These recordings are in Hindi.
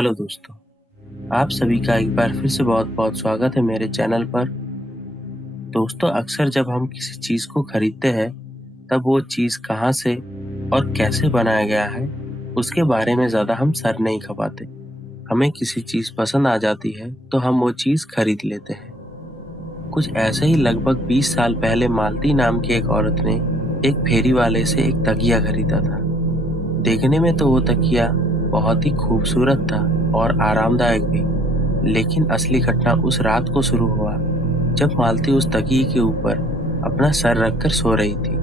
हेलो दोस्तों, आप सभी का एक बार फिर से बहुत बहुत स्वागत है मेरे चैनल पर। दोस्तों, अक्सर जब हम किसी चीज़ को खरीदते हैं तब वो चीज़ कहाँ से और कैसे बनाया गया है उसके बारे में ज़्यादा हम सर नहीं खपाते। हमें किसी चीज़ पसंद आ जाती है तो हम वो चीज़ खरीद लेते हैं। कुछ ऐसे ही लगभग 20 साल पहले मालती नाम की एक औरत ने एक फेरी वाले से एक तकिया खरीदा था। देखने में तो वो तकिया बहुत ही खूबसूरत था और आरामदायक भी, लेकिन असली घटना उस रात को शुरू हुआ जब मालती उस तकिए के ऊपर अपना सर रखकर सो रही थी।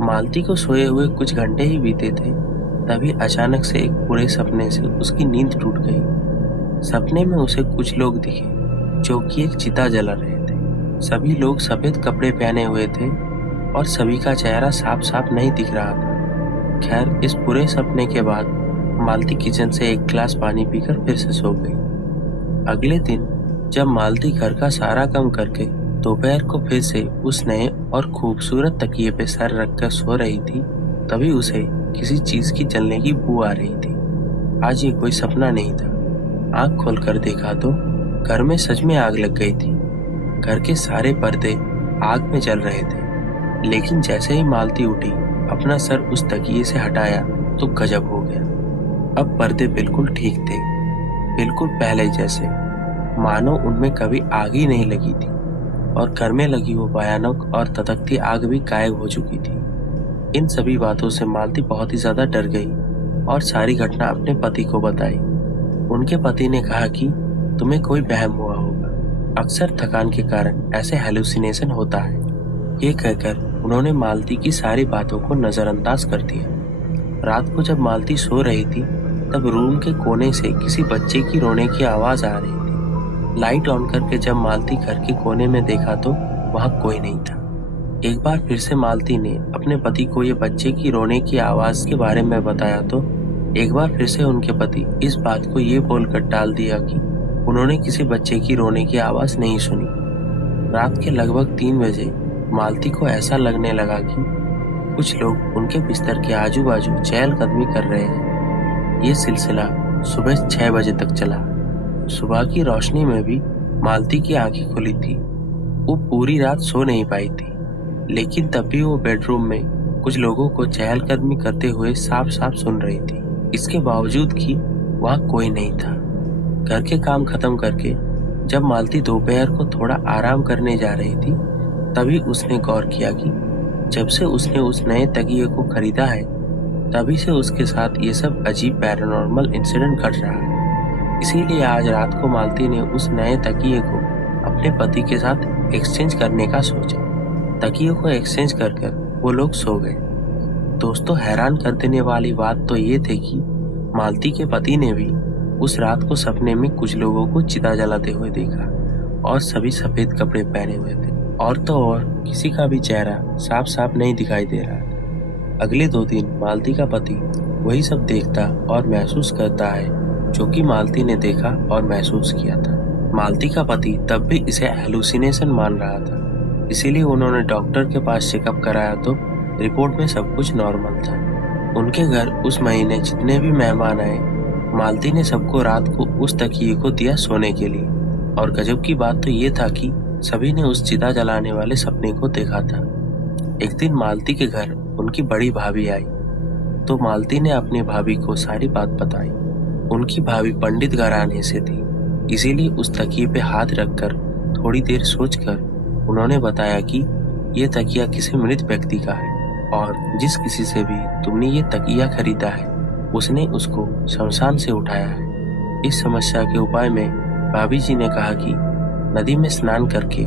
मालती को सोए हुए कुछ घंटे ही बीते थे, तभी अचानक से एक बुरे सपने से उसकी नींद टूट गई। सपने में उसे कुछ लोग दिखे जो कि एक चिता जला रहे थे। सभी लोग सफेद कपड़े पहने हुए थे और सभी का चेहरा साफ साफ नहीं दिख रहा था। खैर, इस बुरे सपने के बाद मालती किचन से एक गिलास पानी पीकर फिर से सो गई। अगले दिन जब मालती घर का सारा काम करके दोपहर को फिर से उस नए और खूबसूरत तकिए पे सर रखकर सो रही थी, तभी उसे किसी चीज की जलने की बू आ रही थी। आज ये कोई सपना नहीं था। आंख खोलकर देखा तो घर में सच में आग लग गई थी। घर के सारे पर्दे आग में जल रहे थे, लेकिन जैसे ही मालती उठी, अपना सर उस तकिए से हटाया तो गजब हो गया। अब पर्दे बिल्कुल ठीक थे, बिल्कुल पहले जैसे, मानो उनमें कभी आग ही नहीं लगी थी और घर में लगी वो भयानक और ततकती आग भी गायब हो चुकी थी। इन सभी बातों से मालती बहुत ही ज्यादा डर गई और सारी घटना अपने पति को बताई। उनके पति ने कहा कि तुम्हें कोई वहम हुआ होगा, अक्सर थकान के कारण ऐसे हेलुसिनेशन होता है। ये कहकर उन्होंने मालती की सारी बातों को नजरअंदाज कर दिया। रात को जब मालती सो रही थी, तब रूम के कोने से किसी बच्चे की रोने की आवाज आ रही थी। लाइट ऑन करके जब मालती घर के कोने में देखा तो वहां कोई नहीं था। एक बार फिर से मालती ने अपने पति को ये बच्चे की रोने की आवाज के बारे में बताया तो एक बार फिर से उनके पति इस बात को ये बोलकर टाल दिया कि उन्होंने किसी बच्चे की रोने की आवाज नहीं सुनी। रात के लगभग 3 बजे मालती को ऐसा लगने लगा कि कुछ लोग उनके बिस्तर के आजू बाजू चहलकदमी कर रहे हैं। ये सिलसिला सुबह 6 बजे तक चला। सुबह की रोशनी में भी मालती की आंखें खुली थी। वो पूरी रात सो नहीं पाई थी, लेकिन तब भी वो बेडरूम में कुछ लोगों को चहलकदमी करते हुए साफ साफ सुन रही थी। इसके बावजूद कि वहां कोई नहीं था। घर के काम खत्म करके जब मालती दोपहर को थोड़ा आराम करने जा रही थी, तभी उसने गौर किया कि जब से उसने उस नए तकिए को खरीदा है, तभी से उसके साथ ये सब अजीब पैरानॉर्मल इंसिडेंट घट रहा है। इसीलिए आज रात को मालती ने उस नए तकिए को अपने पति के साथ एक्सचेंज करने का सोचा। तकिए को एक्सचेंज कर वो लोग सो गए। दोस्तों, हैरान कर देने वाली बात तो ये थी कि मालती के पति ने भी उस रात को सपने में कुछ लोगों को चिता जलाते हुए देखा और सभी सफेद कपड़े पहने हुए थे। और तो और किसी का भी चेहरा साफ साफ नहीं दिखाई दे रहा था। अगले 2 दिन मालती का पति वही सब देखता और महसूस करता है जो कि मालती ने देखा और महसूस किया था। मालती का पति तब भी इसे हेलुसिनेशन मान रहा था, इसीलिए उन्होंने डॉक्टर के पास चेकअप कराया तो रिपोर्ट में सब कुछ नॉर्मल था। उनके घर उस महीने जितने भी मेहमान आए, मालती ने सबको रात को उस तकिए को दिया सोने के लिए। और गजब की बात तो ये था कि सभी ने उस चिता जलाने वाले सपने को देखा था। एक दिन मालती के घर उनकी बड़ी भाभी आई तो मालती ने अपनी भाभी को सारी बात बताई। उनकी भाभी पंडित घराने से थी, इसीलिए उस तकिए पे हाथ रखकर थोड़ी देर सोचकर उन्होंने बताया कि ये तकिया किसी मृत व्यक्ति का है और जिस किसी से भी तुमने ये तकिया खरीदा है, उसने उसको शमशान से उठाया है। इस समस्या के उपाय में भाभी जी ने कहा कि नदी में स्नान करके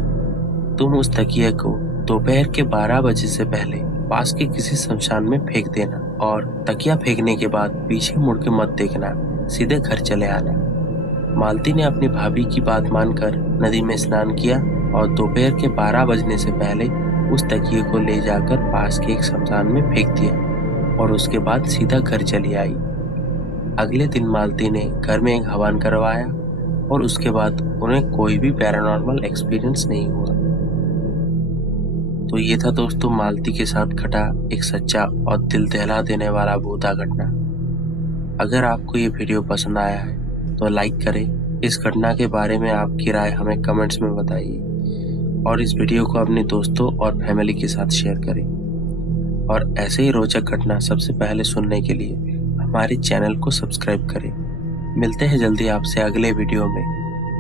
तुम उस तकिए को दोपहर के 12 बजे से पहले पास के किसी शमशान में फेंक देना और तकिया फेंकने के बाद पीछे मुड़ के मत देखना, सीधे घर चले आना। मालती ने अपनी भाभी की बात मानकर नदी में स्नान किया और दोपहर के 12 बजने से पहले उस तकिए को ले जाकर पास के एक शमशान में फेंक दिया और उसके बाद सीधा घर चली आई। अगले दिन मालती ने घर में एक हवन करवाया और उसके बाद उन्हें कोई भी पैरानॉर्मल एक्सपीरियंस नहीं हुआ। तो ये था दोस्तों मालती के साथ घटा एक सच्चा और दिल दहला देने वाला भूता घटना। अगर आपको ये वीडियो पसंद आया है तो लाइक करें। इस घटना के बारे में आपकी राय हमें कमेंट्स में बताइए और इस वीडियो को अपने दोस्तों और फैमिली के साथ शेयर करें। और ऐसे ही रोचक घटना सबसे पहले सुनने के लिए हमारे चैनल को सब्सक्राइब करें। मिलते हैं जल्दी आपसे अगले वीडियो में।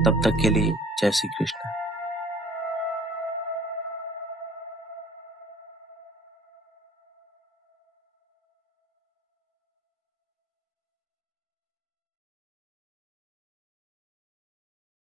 तब तक के लिए जय श्री कृष्ण।